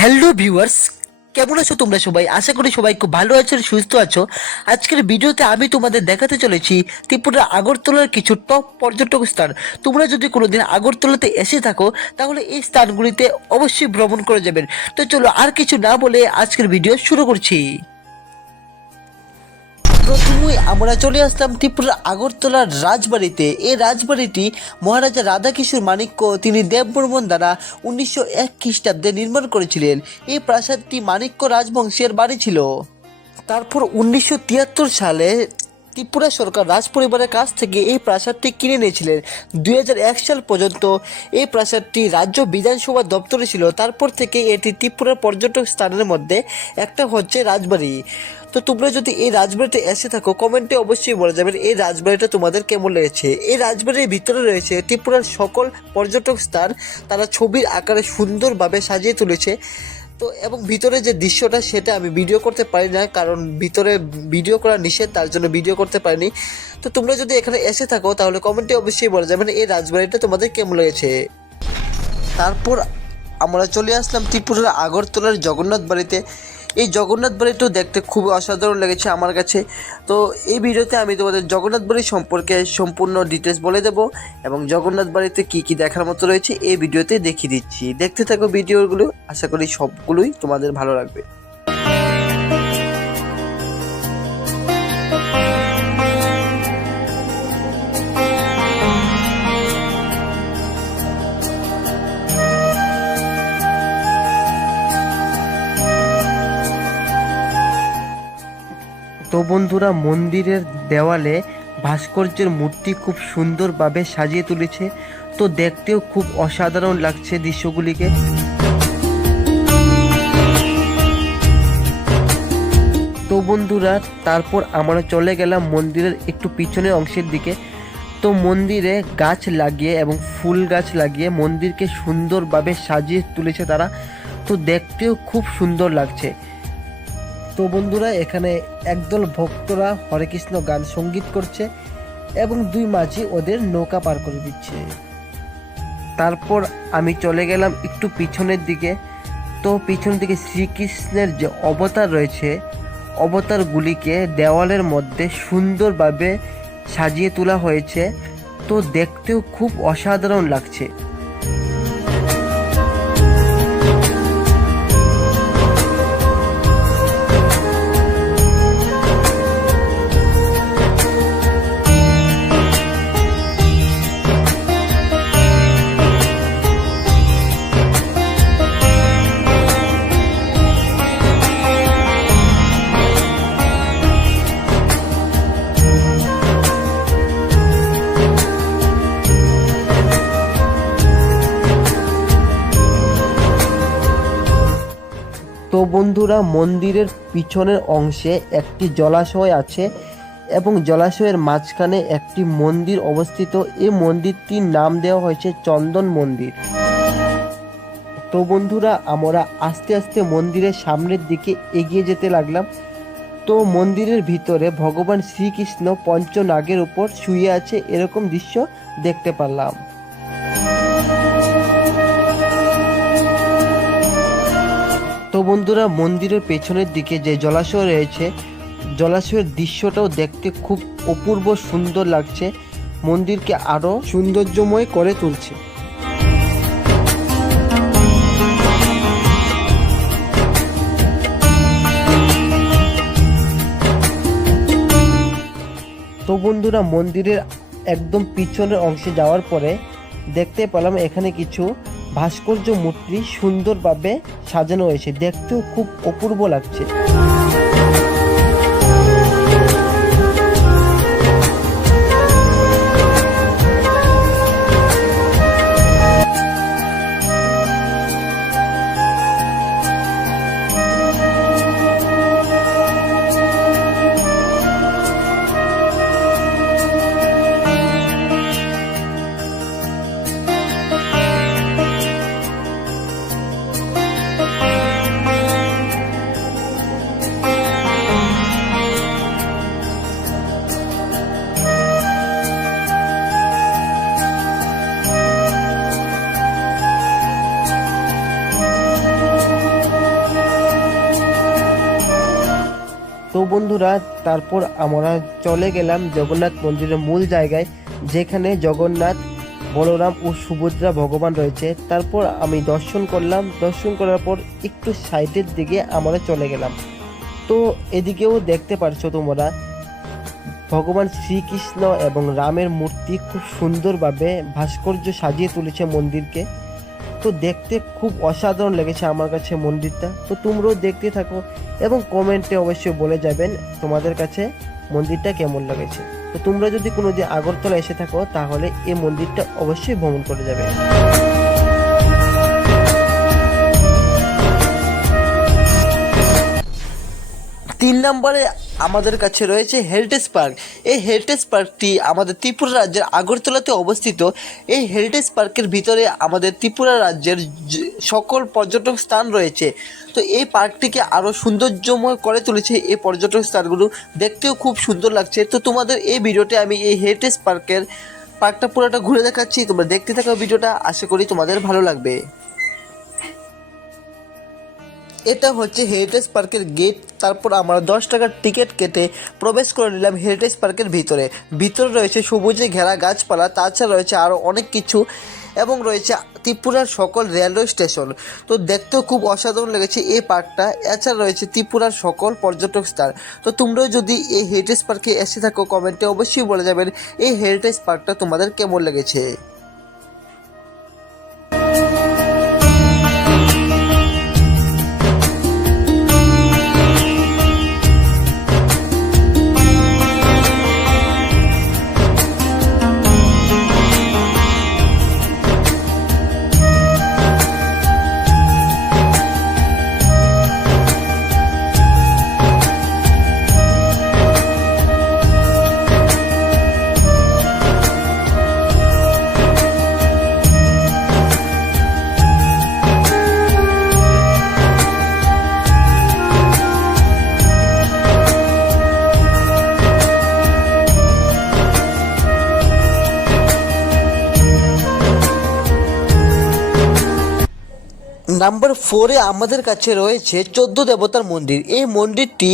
Hello viewers কেমন আছো তোমরা সবাই? আশা করি সবাই খুব ভালো আছো, সুস্থ আছো। আজকের ভিডিওতে আমি তোমাদের দেখাতে চলেছি ত্রিপুরা আগরতলার কিছু টপ পর্যটক স্থান। তোমরা যদি কোনোদিন আগরতলাতে এসে থাকো, তাহলে এই স্থানগুলিতে অবশ্যই ভ্রমণ করে যাবেন। তো চলো আর কিছু না বলে আজকের ভিডিও শুরু করছি। প্রথমেই আমরা চলে আসলাম ত্রিপুরার আগরতলার রাজবাড়িতে। এই রাজবাড়িটি মহারাজা রাধাকিশোর মাণিক্য তিনি দেববর্মন দ্বারা উনিশশো এক খ্রিস্টাব্দে নির্মাণ করেছিলেন। এই প্রাসাদটি মাণিক্য রাজবংশের বাড়ি ছিল। তারপর উনিশশো তিয়াত্তর সালে ত্রিপুরা সরকার রাজ পরিবারের কাছ থেকে এই প্রাসাদটি কিনে নিয়েছিলেন। দুই হাজার এক সাল পর্যন্ত এই প্রাসাদটি রাজ্য বিধানসভা দপ্তরে ছিল। তারপর থেকে এটি ত্রিপুরার পর্যটক স্থানের মধ্যে একটা হচ্ছে রাজবাড়ি। তো তোমরা যদি এই রাজবাড়িতে এসে থাকো, কমেন্টে অবশ্যই বলে যাবেন এই রাজবাড়িটা তোমাদের কেমন লেগেছে। এই রাজবাড়ির ভিতরে রয়েছে ত্রিপুরার সকল পর্যটক স্থান। তারা ছবির আকারে সুন্দরভাবে সাজিয়ে তুলেছে। তো এবং ভিতরে যে দৃশ্যটা, সেটা আমি ভিডিও করতে পারি না, কারণ ভিতরে ভিডিও করা নিষেধ, তার জন্য ভিডিও করতে পারিনি। তো তোমরা যদি এখানে এসে থাকো, তাহলে কমেন্টে অবশ্যই বলা যাবে এই রাজবাড়িটা তোমাদের কেমন লেগেছে? তারপর আমরা চলে আসলাম ত্রিপুরার আগরতলার জগন্নাথ বাড়িতে। এই জগন্নাথ বাড়িটাও দেখতে খুব অসাধারণ লেগেছে আমার কাছে। তো এই ভিডিওতে আমি তোমাদের জগন্নাথ বাড়ি সম্পর্কে সম্পূর্ণ ডিটেলস বলে দেব এবং জগন্নাথ বাড়িতে কি কি দেখার মতো রয়েছে এই ভিডিওতে দেখিয়ে দিচ্ছি। দেখতে থাকো ভিডিওগুলো, আশা করি সবগুলোই তোমাদের ভালো লাগবে। বন্ধুরা, মন্দিরের দেওয়ালে ভাস্কর্যের মূর্তি খুব সুন্দরভাবে সাজিয়ে তুলেছে। তো দেখতেও খুব অসাধারণ লাগছে দৃশ্যগুলিকে। তো বন্ধুরা, তারপর আমরা চলে গেলাম মন্দিরের একটু পিছনের অংশের দিকে। তো মন্দিরে গাছ লাগিয়ে এবং ফুল গাছ লাগিয়ে মন্দিরকে সুন্দরভাবে সাজিয়ে তুলেছে তারা। তো দেখতেও খুব সুন্দর লাগছে। তো বন্ধুরা, এখানে একদল ভক্তরা হরে কৃষ্ণ গান সংগীত করছে এবং দুই মাঝি ওদের নৌকা পার করে দিচ্ছে। তারপর আমি চলে গেলাম একটু পিছনের দিকে। তো পিছন দিকে শ্রীকৃষ্ণের যে অবতার রয়েছে, অবতারগুলিকে দেওয়ালের মধ্যে সুন্দরভাবে সাজিয়ে তোলা হয়েছে। তো দেখতেও খুব অসাধারণ লাগছে। তো বন্ধুরা মন্দিরের পিছনের অংশে একটি জলাশয় আছে এবং জলাশয়ের মাঝখানে একটি মন্দির অবস্থিত। এই মন্দিরটির নাম দেওয়া হয়েছে চন্দন মন্দির। তো বন্ধুরা, আমরা আস্তে আস্তে মন্দিরের সামনের দিকে এগিয়ে যেতে লাগলাম। তো মন্দিরের ভিতরে ভগবান শ্রীকৃষ্ণ পঞ্চনাগের উপর শুয়ে আছে এরকম দৃশ্য দেখতে পারলাম। তো বন্ধুরা, মন্দিরের পেছনের দিকে যে জলাশয় রয়েছে, জলাশয়ের দৃশ্যটাও দেখতে খুব অপূর্ব সুন্দর লাগছে। মন্দিরকে আরও সৌন্দর্যময় করে তুলছে। তো বন্ধুরা, মন্দিরের একদম পিছনের অংশে যাওয়ার পরে দেখতে পেলাম এখানে কিছু ভাস্কর্য মূর্তি সুন্দরভাবে সাজানো হয়েছে। দেখতেও খুব অপূর্ব লাগছে। বন্ধুরা, তারপর আমরা চলে গেলাম জগন্নাথ মন্দিরের মূল জায়গায়, যেখানে জগন্নাথ, বলরাম ও সুভদ্রা ভগবান রয়েছে। তারপর আমি দর্শন করলাম। দর্শন করার পর একটু সাইডের দিকে আমরা চলে গেলাম। তো এদিকেও দেখতে পারছ তোমরা, ভগবান শ্রীকৃষ্ণ এবং রামের মূর্তি খুব সুন্দরভাবে ভাস্কর্য সাজিয়ে তুলেছে মন্দিরকে। তো দেখতে খুব অসাধারণ লেগেছে আমার কাছে মন্দিরটা। তো তোমরাও দেখতে থাকো এবং কমেন্টে অবশ্যই বলে যাবেন তোমাদের কাছে মন্দিরটা কেমন লেগেছে। তো তোমরা যদি কোনো দিন আগরতলা এসে থাকো, তাহলে এই মন্দিরটা অবশ্যই ভ্রমণ করে যাবে। তিন নম্বরে আমাদের কাছে রয়েছে হেরিটেজ পার্ক এই হেরিটেজ পার্কটি আমাদের ত্রিপুরা রাজ্যের আগরতলাতে অবস্থিত। এই হেরিটেজ পার্কের ভিতরে আমাদের ত্রিপুরা রাজ্যের সকল পর্যটক স্থান রয়েছে। তো এই পার্কটিকে আরও সৌন্দর্যময় করে তুলেছে এই পর্যটক স্থানগুলো। দেখতেও খুব সুন্দর লাগছে। তো তোমাদের এই ভিডিওতে আমি এই হেরিটেজ পার্কের পার্কটা পুরোটা ঘুরে দেখাচ্ছি। তোমরা দেখতে থাকো ভিডিওটা। আশা করি তোমাদের ভালো লাগবে। এটা হচ্ছে হেরিটেজ পার্কের গেট তারপর আমরা দশ টাকার টিকিট কেটে প্রবেশ করে নিলাম হেরিটেজ পার্কের ভিতরে। ভিতরে রয়েছে সবুজে ঘেরা গাছপালা, তাছাড়া রয়েছে আরও অনেক কিছু, এবং রয়েছে ত্রিপুরার সকল রেলওয়ে স্টেশন তো দেখতেও খুব অসাধারণ লেগেছে এই পার্কটা এছাড়া রয়েছে ত্রিপুরার সকল পর্যটক স্থান। তো তোমরাও যদি এই হেরিটেজ পার্কে এসে থাকো কমেন্টে অবশ্যই বলে যাবেন এই হেরিটেজ পার্কটা তোমাদের কেমন লেগেছে। dendam নাম্বার ফোরে আমাদের কাছে রয়েছে চোদ্দ দেবতার মন্দির। এই মন্দিরটি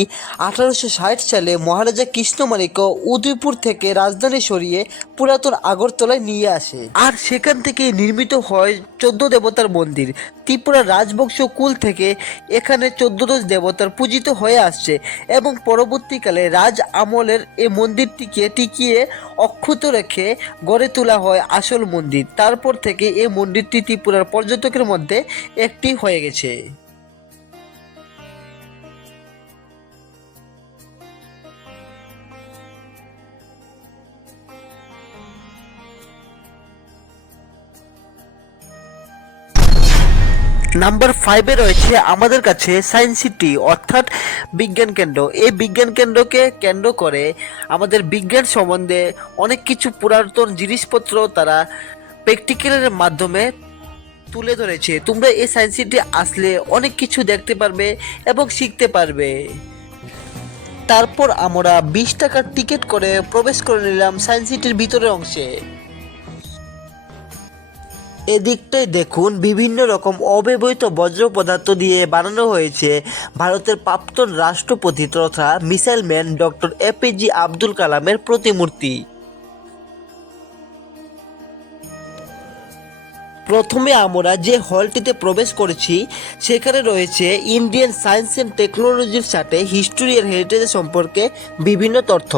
আঠারোশো ষাট সালে মহারাজা কৃষ্ণমাণিক্য উদয়পুর থেকে রাজধানী সরিয়ে পুরাতন আগরতলায় নিয়ে আসে। আর সেখান থেকে নির্মিত হয় চোদ্দ দেবতার মন্দির। ত্রিপুরা রাজবংশ কুল থেকে এখানে চোদ্দদশ দেবতার পূজিত হয়ে আসছে এবং পরবর্তীকালে রাজ আমলের এই মন্দিরটিকে টিকিয়ে অক্ষত রেখে গড়ে তোলা হয় আসল মন্দির। তারপর থেকে এই মন্দিরটি ত্রিপুরার পর্যটকের মধ্যে একটি হয়ে গেছে। নাম্বার ফাইভে রয়েছে আমাদের কাছে সায়েন্স সিটি অর্থাৎ বিজ্ঞান কেন্দ্র। এই বিজ্ঞান কেন্দ্রকে কেন্দ্র করে আমাদের বিজ্ঞান সম্বন্ধে অনেক কিছু পুরাতন জিনিসপত্র তারা প্র্যাকটিক্যালের মাধ্যমে তুলে ধরেছে। তোমরা এই সায়েন্স সিটি আসলে অনেক কিছু দেখতে পারবে এবং শিখতে পারবে। তারপর আমরা বিশ টাকার টিকিট করে প্রবেশ করে নিলাম সায়েন্স সিটির ভিতরের অংশে। এদিকটায় দেখুন, বিভিন্ন রকম অব্যবহৃত বজ্র পদার্থ দিয়ে বানানো হয়েছে ভারতের প্রাক্তন রাষ্ট্রপতি তথা missile man doctor APJ Abdul কালামের প্রতিমূর্তি। প্রথমে আমরা যে হলটিতে প্রবেশ করেছি, সেখানে রয়েছে ইন্ডিয়ান সায়েন্স অ্যান্ড টেকনোলজির সাথে হিস্টোরি আর হেরিটেজ সম্পর্কে বিভিন্ন তথ্য।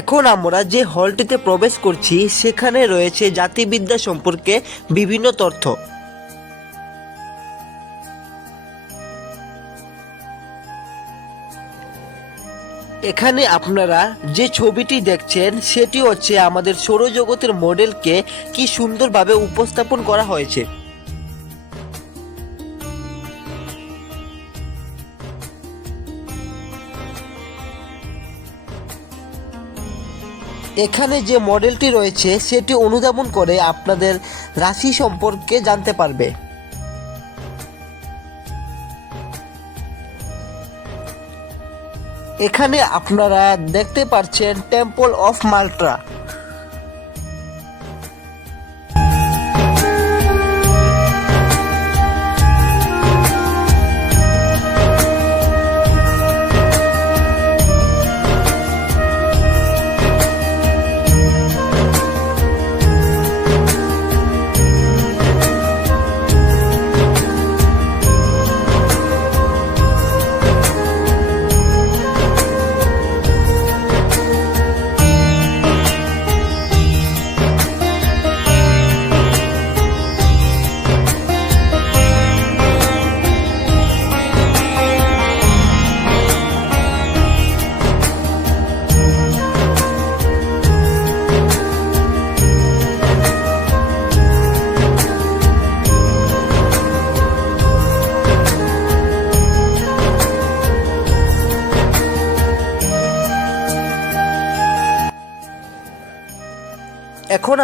এখন আমরা যে হলটিতে প্রবেশ করছি, সেখানে রয়েছে জাতিবিদ্যা সম্পর্কে বিভিন্ন তথ্য। এখানে আপনারা যে ছবিটি দেখছেন, সেটি হচ্ছে আমাদের সৌরজগতের মডেলকে কি সুন্দরভাবে উপস্থাপন করা হয়েছে। এখানে যে মডেলটি রয়েছে, সেটি অনুধাবন করে আপনাদের রাশি সম্পর্কে জানতে পারবে। এখানে আপনারা দেখতে পাচ্ছেন টেম্পল অফ মাল্ট্রা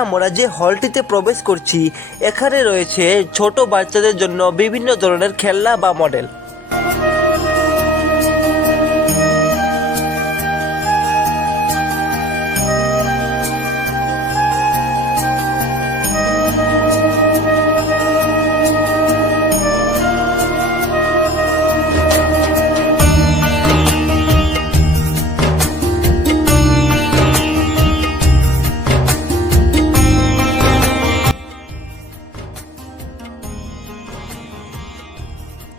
আমরা যে হলটিতে প্রবেশ করছি, এখানে রয়েছে ছোট বাচ্চাদের জন্য বিভিন্ন ধরনের খেলনা বা মডেল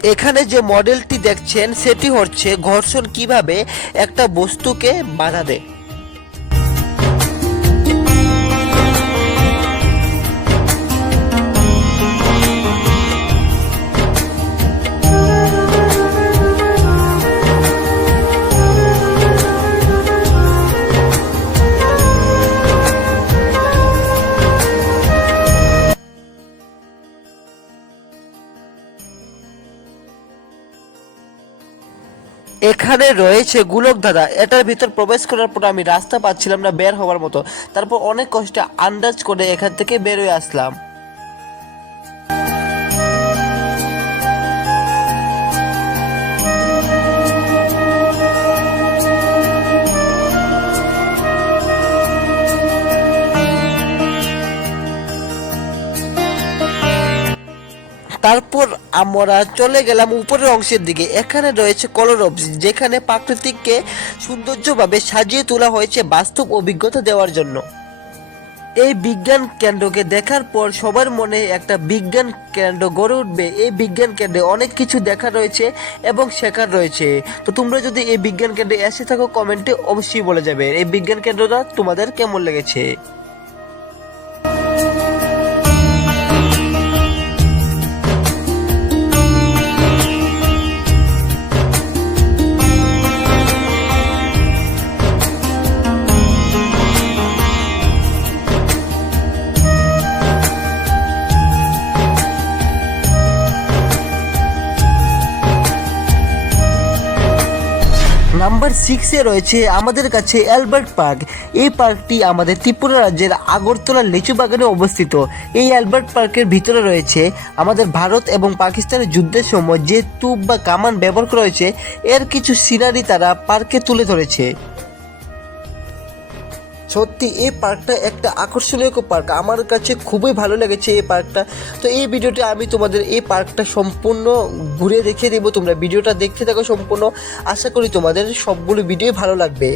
এখানে যে মডেলটি দেখছেন সেটি হচ্ছে ঘর্ষণ কীভাবে একটা বস্তুকে বাধা দেয়। এখানে রয়েছে গুলক দাদা। এটার ভিতর প্রবেশ করার পর আমি রাস্তা পাচ্ছিলাম না, বের হওয়ার মতো। তারপর অনেক কষ্টে আন্দাজ করে এখান থেকে বেরোয় আসলাম। তারপর আমরা চলে গেলাম উপরের অংশের দিকে। এখানে রয়েছে কলরব যেখানে প্রাকৃতিককে সৌন্দর্যভাবে সাজিয়ে তোলা হয়েছে বাস্তব অভিজ্ঞতা দেওয়ার জন্য। এই বিজ্ঞান কেন্দ্রকে দেখার পর সবার মনে একটা বিজ্ঞান কেন্দ্র গড়ে উঠবে। এই বিজ্ঞান কেন্দ্রে অনেক কিছু দেখা রয়েছে এবং শেখার রয়েছে। তো তোমরা যদি এই বিজ্ঞান কেন্দ্রে এসে থাকো, কমেন্টে অবশ্যই বলে যাবে। এই বিজ্ঞান কেন্দ্রটা তোমাদের কেমন লেগেছে? নাম্বার সিক্সে রয়েছে আমাদের কাছে অ্যালবার্ট পার্ক। এই পার্কটি আমাদের ত্রিপুরা রাজ্যের আগরতলা লিচু বাগানে অবস্থিত। এই অ্যালবার্ট পার্কের ভিতরে রয়েছে আমাদের ভারত এবং পাকিস্তানের যুদ্ধের সময় যে তুপ বা কামান ব্যবহার করা হয়েছে, এর কিছু সিনারি তারা পার্কে তুলে ধরেছে। সত্যি এই পার্কটা একটা আকর্ষণীয় পার্ক। আমার কাছে খুবই ভালো লেগেছে এই পার্কটা। তো এই ভিডিওটা আমি তোমাদের এই পার্কটা সম্পূর্ণ ঘুরে দেখিয়ে দেবো। তোমরা ভিডিওটা দেখতে থাকো সম্পূর্ণ। আশা করি তোমাদের সবগুলো ভিডিও ভালো লাগবে।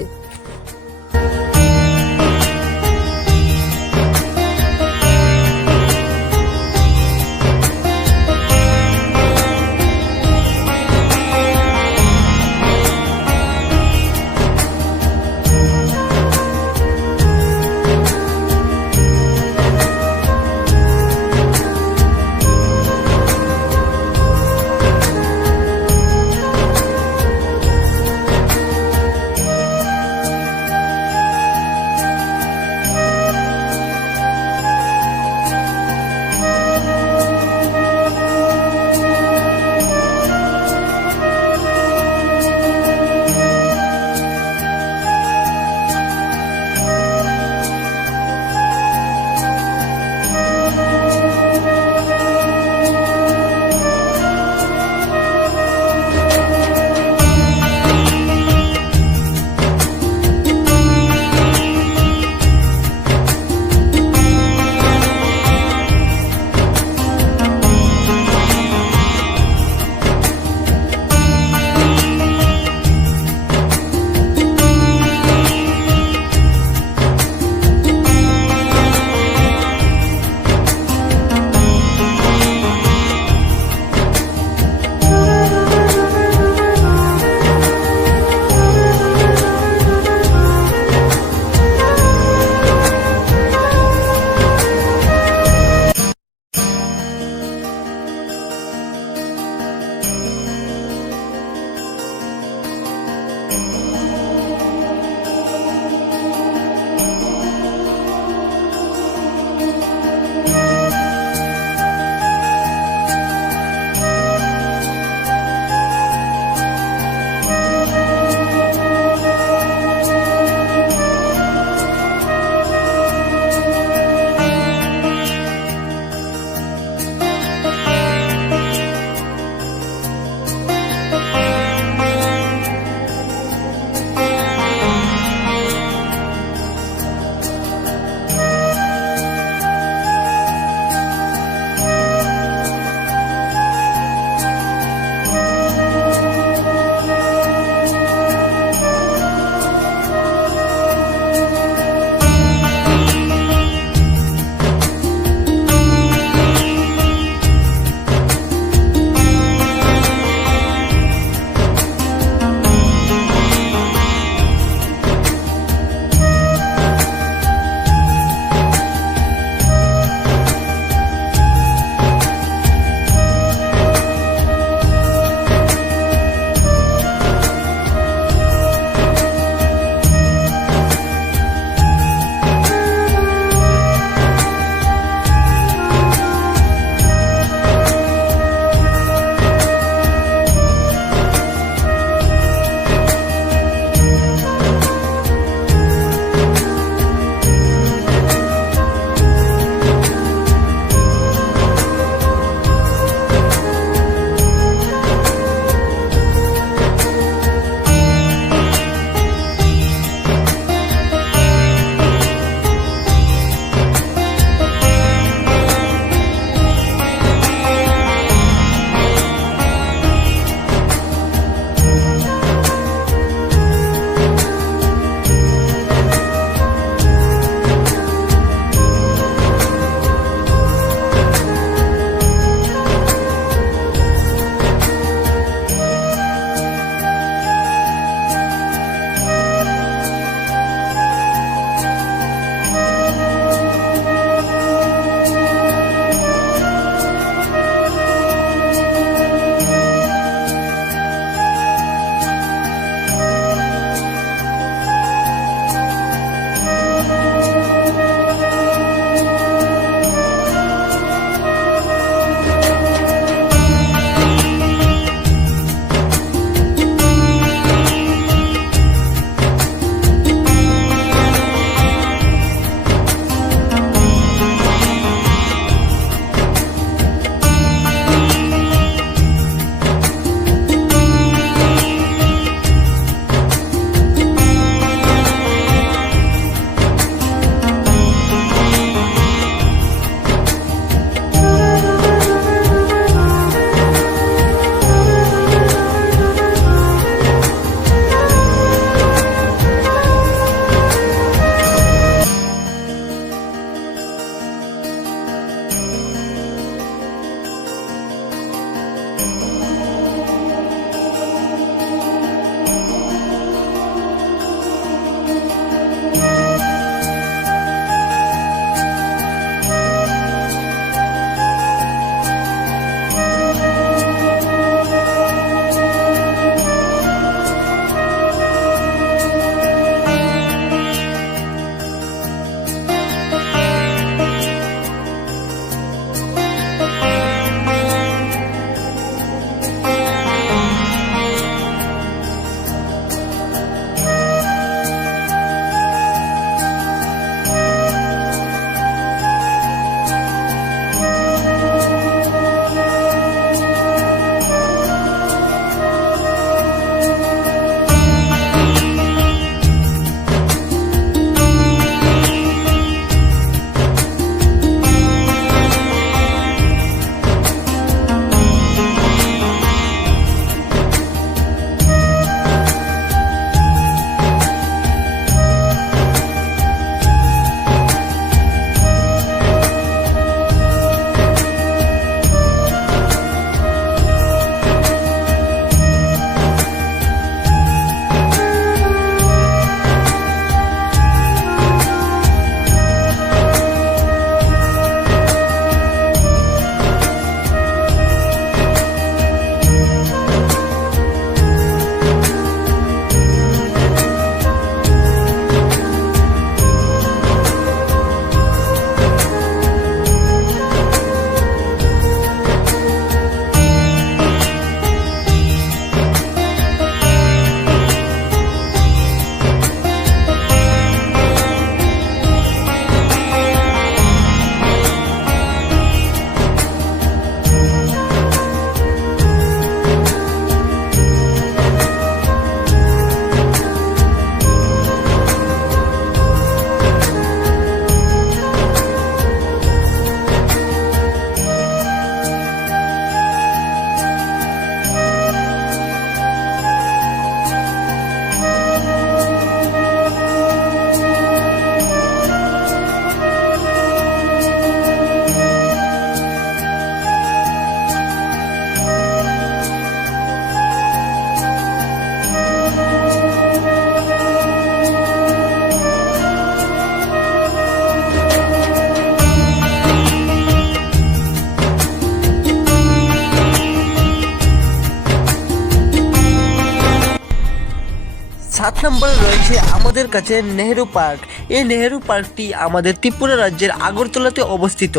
রয়েছে আমাদের কাছে নেহেরু পার্ক। এই নেহেরু পার্কটি আমাদের ত্রিপুরা রাজ্যের আগরতলাতে অবস্থিত।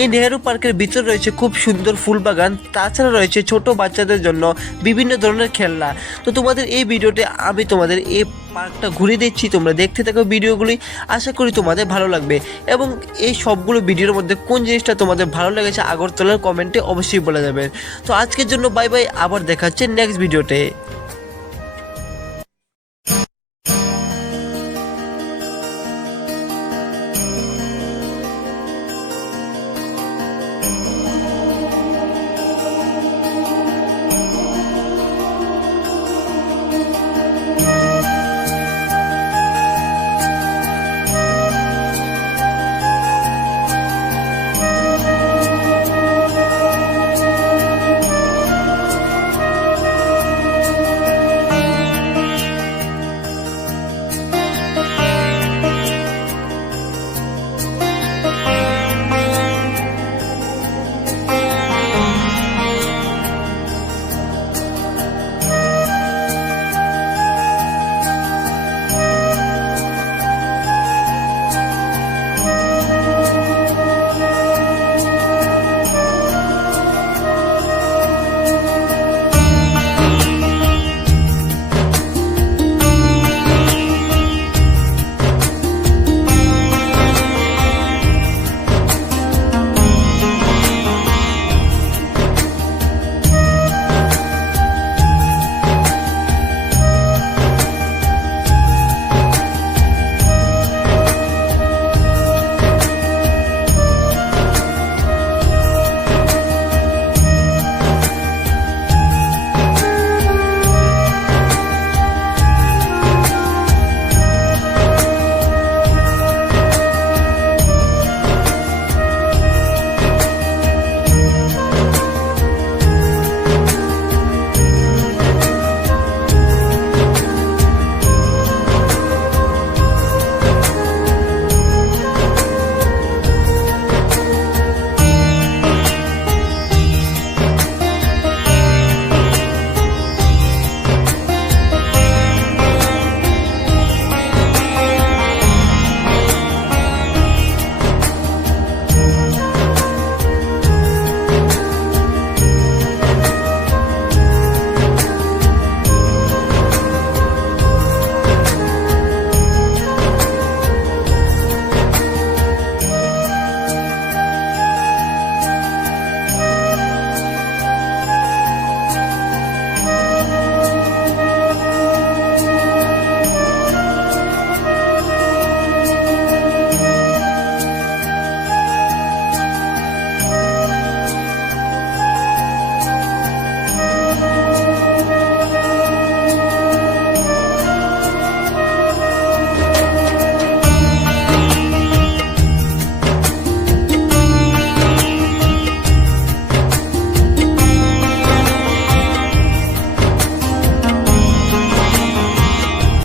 এই নেহেরু পার্কের ভিতরে রয়েছে খুব সুন্দর ফুল বাগান তাছাড়া রয়েছে ছোট বাচ্চাদের জন্য বিভিন্ন ধরনের খেলনা। তো তোমাদের এই ভিডিওতে আমি তোমাদের এই পার্কটা ঘুরে দিচ্ছি, তোমরা দেখতে থাকো ভিডিওগুলি। আশা করি তোমাদের ভালো লাগবে। এবং এই সবগুলো ভিডিওর মধ্যে কোন জিনিসটা তোমাদের ভালো লেগেছে আগরতলার কমেন্টে অবশ্যই বলে যাবেন তো আজকের জন্য বাই বাই, আবার দেখা হচ্ছে নেক্সট ভিডিওতে